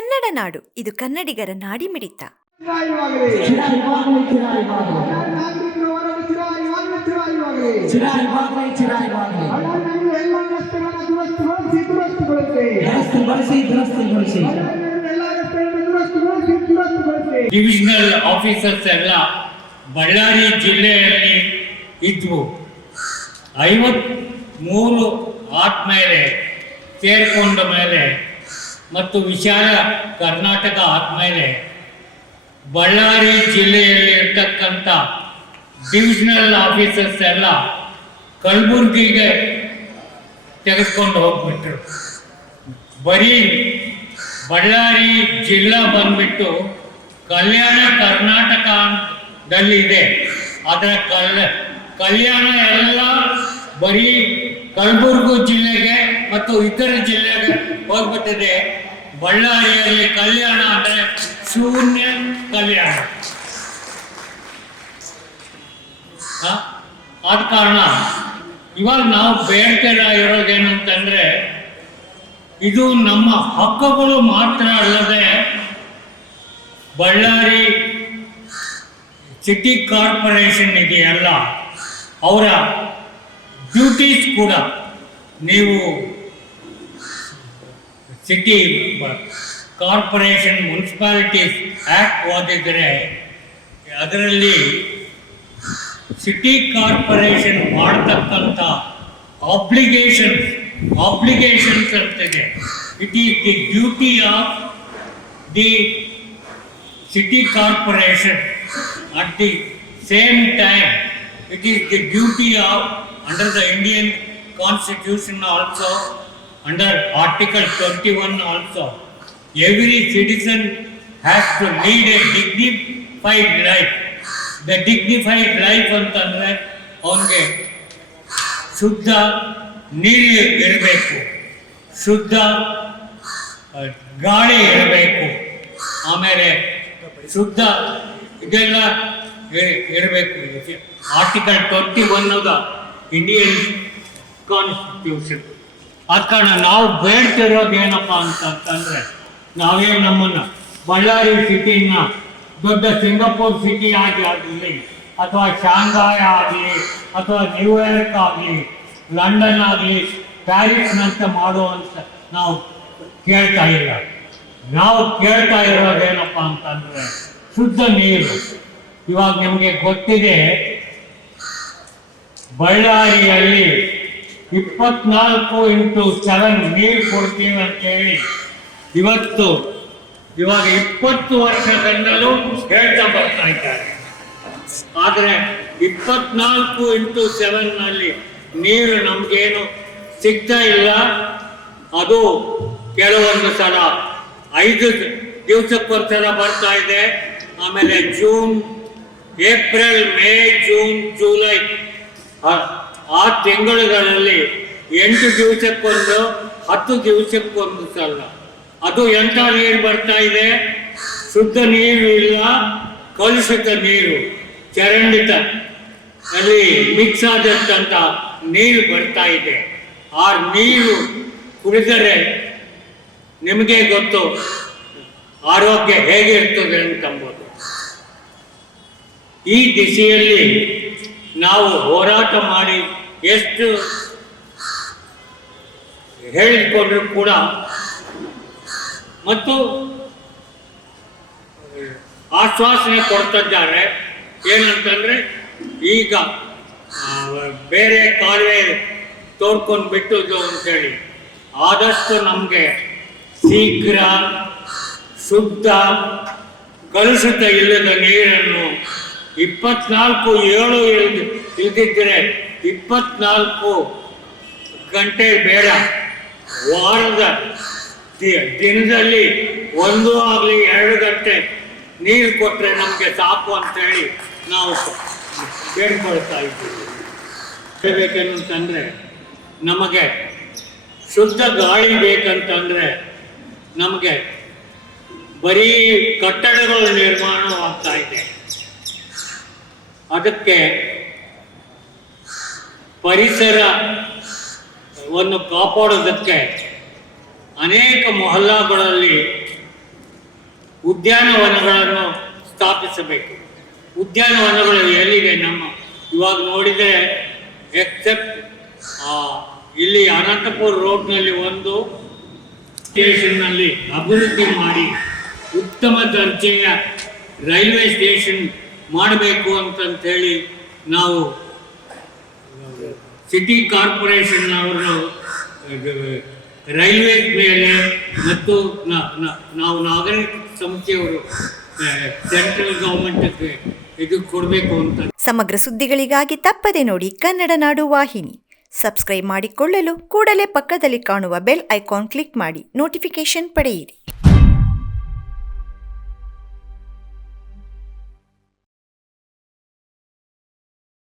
ಕನ್ನಡ ನಾಡು. ಇದು ಕನ್ನಡಿಗರ ನಾಡಿ ಮಿಡಿತ. ಡಿವಿಷನಲ್ ಆಫೀಸರ್ಸ್ ಎಲ್ಲ ಬಳ್ಳಾರಿ ಜಿಲ್ಲೆಯಲ್ಲಿ ಇದ್ವು. ಐವತ್ಮೂರು ಆದ್ಮೇಲೆ, ಸೇರ್ಕೊಂಡ ಮೇಲೆ ಮತ್ತು ವಿಶಾಲ ಕರ್ನಾಟಕ ಆದಮೇಲೆ ಬಳ್ಳಾರಿ ಜಿಲ್ಲೆಯಲ್ಲಿ ಇರ್ತಕ್ಕಂಥ ಡಿವಿಷನಲ್ ಆಫೀಸರ್ಸ್ ಎಲ್ಲ ಕಲಬುರ್ಗಿಗೆ ತೆಗೆದುಕೊಂಡು ಹೋಗ್ಬಿಟ್ರು. ಬರೀ ಬಳ್ಳಾರಿ ಜಿಲ್ಲಾ ಬಂದ್ಬಿಟ್ಟು ಕಲ್ಯಾಣ ಕರ್ನಾಟಕದಲ್ಲಿದೆ ಅದರ ಕಲ್ ಕಲ್ಯಾಣ ಎಲ್ಲ ಬರೀ ಕಲಬುರ್ಗು ಜಿಲ್ಲೆಗೆ ಮತ್ತು ಇತರ ಜಿಲ್ಲೆಗೆ ಹೋಗ್ಬಿಟ್ಟಿದೆ ಬಳ್ಳಾರಿಯಲ್ಲಿ ಕಲ್ಯಾಣ ಅಂದರೆ ಶೂನ್ಯ ಕಲ್ಯಾಣ? ಆದ ಕಾರಣ ಇವಾಗ ನಾವು ಬೇಡ್ತೀರ ಇರೋದೇನು ಅಂತಂದ್ರೆ ಇದು ನಮ್ಮ ಹಕ್ಕುಗಳು ಮಾತ್ರ ಅಲ್ಲದೆ ಬಳ್ಳಾರಿ ಸಿಟಿ ಕಾರ್ಪೊರೇಷನ್ ಇದೆಯಲ್ಲ, ಅವರ ಡ್ಯೂಟೀಸ್ ಕೂಡ ನೀವು ಸಿಟಿ ಕಾರ್ಪೊರೇಷನ್ ಮುನ್ಸಿಪಾಲಿಟೀಸ್ ಆ್ಯಕ್ಟ್ ಓದಿದರೆ ಅದರಲ್ಲಿ ಸಿಟಿ ಕಾರ್ಪೊರೇಷನ್ ಮಾಡ್ತಕ್ಕಂಥ ಆಬ್ಲಿಗೇಷನ್ಸ್ ಆಬ್ಲಿಗೇಷನ್ಸ್ ಅಂತಿದೆ. It is the duty of the city corporation at the same time it is the duty of under the Indian constitution also article twenty one also every citizen has to lead a dignified life the dignified life ಅಂತಂದರೆ ಅವನಿಗೆ ಶುದ್ಧ ನೀರು ಇರಬೇಕು, ಶುದ್ಧ ಗಾಳಿ ಇರಬೇಕು, ಆಮೇಲೆ ಶುದ್ಧ ಇದೆಲ್ಲ ಇರಬೇಕು. Article twenty one the Indian constitution ಆದ ಕಾರಣ ನಾವು ಬೇಡ್ತಿರೋದು ಏನಪ್ಪ ಅಂತಂತಂದ್ರೆ ನಾವೇ ನಮ್ಮನ್ನು ಬಳ್ಳಾರಿ ಸಿಟಿನ ದೊಡ್ಡ ಸಿಂಗಾಪುರ್ ಸಿಟಿ ಆಗಿ ಆಗಲಿ, ಅಥವಾ ಶಾಂಘಾಯ್ ಆಗಲಿ, ಅಥವಾ ನ್ಯೂಯಾರ್ಕ್ ಆಗಲಿ, ಲಂಡನ್ ಆಗಲಿ, ಪ್ಯಾರಿಸ್ನಂತೆ ಮಾಡುವಂತ ನಾವು ಕೇಳ್ತಾ ಇಲ್ಲ. ನಾವು ಕೇಳ್ತಾ ಇರೋದೇನಪ್ಪ ಅಂತಂದ್ರೆ, ಶುದ್ಧ ನೀರು. ಇವಾಗ ನಿಮಗೆ ಗೊತ್ತಿದೆ, ಬಳ್ಳಾರಿಯಲ್ಲಿ ಇಪ್ಪತ್ನಾಲ್ಕು ಇಂಟು ಸೆವೆನ್ ನೀರು ಕೊಡ್ತೀವಿ ಅಂತೇಳಿ. ಇವತ್ತು, ಇವಾಗ ಇಪ್ಪತ್ತು ವರ್ಷದಿಂದಲೂ ಹೇಳ್ತಾ ಬರ್ತಾ ಇದ್ದಾರೆ. ಆದರೆ ಇಪ್ಪತ್ನಾಲ್ಕು ಇಂಟು ಸೆವೆನ್ನಲ್ಲಿ ನೀರು ನಮಗೇನು ಸಿಗ್ತಾ ಇಲ್ಲ. ಅದು ಕೆಲವೊಂದು ಸಲ ಐದು ದಿವಸಕ್ಕೊಂದ್ಸಲ ಬರ್ತಾ ಇದೆ. ಆಮೇಲೆ June, April, May, June, July. ಆ- ತಿಂಗಳುಗಳಲ್ಲಿ ಎಂಟು ದಿವಸಕ್ಕೊಂದು, ಹತ್ತು ದಿವಸಕ್ಕೊಂದು ಸಲ. ಅದು ಎಂಥ ನೀರು ಬರ್ತಾ ಇದೆ? ಶುದ್ಧ ನೀರು ಇಲ್ಲ, ಕಲುಷಿತ ನೀರು, ಚರಂಡಿತ, ಅಲ್ಲಿ ಮಿಕ್ಸ್ ಆದಂತ ನೀರು ಬರ್ತಾ ಇದೆ. ಆ ನೀರು ಕುಡಿದರೆ ನಿಮಗೆ ಗೊತ್ತು, ಆರೋಗ್ಯ ಹೇಗಿರ್ತದೆ ಅಂತಂಬೋದು. ಈ ದಿಸೆಯಲ್ಲಿ ನಾವು ಹೋರಾಟ ಮಾಡಿ ಎಷ್ಟು ಹೇಳಿಕೊಂಡ್ರು ಕೂಡ ಮತ್ತು ಆಶ್ವಾಸನೆ ಕೊಡ್ತಿದ್ದಾರೆ. ಏನಂತಂದ್ರೆ ಈಗ ಬೇರೆ ಕಾಲುವೆ ತೋಡ್ಕೊಂಡು ಬಿಟ್ಟಿದ್ದು ಅಂತೇಳಿ. ಆದಷ್ಟು ನಮಗೆ ಶೀಘ್ರ ಶುದ್ಧ ಕಲುಷಿತ ಇಲ್ಲದ ನೀರನ್ನು ಇಪ್ಪತ್ನಾಲ್ಕು ಏಳು ಇಳಿದು ಇಲ್ದಿದ್ರೆ ಇಪ್ಪತ್ನಾಲ್ಕು ಗಂಟೆ ಬೇಡ. ವಾರದ ದಿನದಲ್ಲಿ ಒಂದು ಆಗಲಿ ಎರಡು ಗಂಟೆ ನೀರು ಕೊಟ್ಟರೆ ನಮಗೆ ಸಾಕು ಅಂತೇಳಿ ನಾವು ಬೇಡ್ಕೊಳ್ತಾ ಇದ್ದೀವಿ. ಹೇಳ್ಬೇಕೇನಂತಂದ್ರೆ ನಮಗೆ ಶುದ್ಧ ಗಾಳಿ ಬೇಕಂತಂದರೆ ನಮಗೆ ಬರೀ ಕಟ್ಟಡಗಳು ನಿರ್ಮಾಣವಾಗ್ತಾ ಇದೆ. ಅದಕ್ಕೆ ಪರಿಸರವನ್ನು ಕಾಪಾಡೋದಕ್ಕೆ ಅನೇಕ ಮೊಹಲ್ಲಾಗಳಲ್ಲಿ ಉದ್ಯಾನವನಗಳನ್ನು ಸ್ಥಾಪಿಸಬೇಕು. ಉದ್ಯಾನವನಗಳು ಎಲ್ಲಿದೆ ನಮ್ಮ ಇವಾಗ ನೋಡಿದರೆ ಎಕ್ಸೆಪ್ಟ್ ಇಲ್ಲಿ ಅನಂತಪುರ ರೋಡ್ನಲ್ಲಿ ಒಂದು ಸ್ಟೇಷನ್ನಲ್ಲಿ ಅಭಿವೃದ್ಧಿ ಮಾಡಿ ಉತ್ತಮ ದರ್ಜೆಯ ರೈಲ್ವೆ ಸ್ಟೇಷನ್ ಮಾಡಬೇಕು ಅಂತಂತೇಳಿ ನಾವು ಸಿಟಿ ಕಾರ್ಪೊರೇಷನ್ ಅವರು ರೈಲ್ವೆ ಮೇಲೆ ಮತ್ತು ನಾವು ನಾಗರಿಕ ಸಂಸ್ಥೆಯವರು ಸೆಂಟ್ರಲ್ ಗೌರ್ಮೆಂಟ್ಗೆ ಇದು ಕೊಡಬೇಕು ಅಂತ. ಸಮಗ್ರ ಸುದ್ದಿಗಳಿಗಾಗಿ ತಪ್ಪದೆ ನೋಡಿ ಕನ್ನಡ ನಾಡು ವಾಹಿನಿ. ಸಬ್ಸ್ಕ್ರೈಬ್ ಮಾಡಿಕೊಳ್ಳಲು ಕೂಡಲೇ ಪಕ್ಕದಲ್ಲಿ ಕಾಣುವ ಬೆಲ್ ಐಕಾನ್ ಕ್ಲಿಕ್ ಮಾಡಿ ನೋಟಿಫಿಕೇಶನ್ ಪಡೆಯಿರಿ.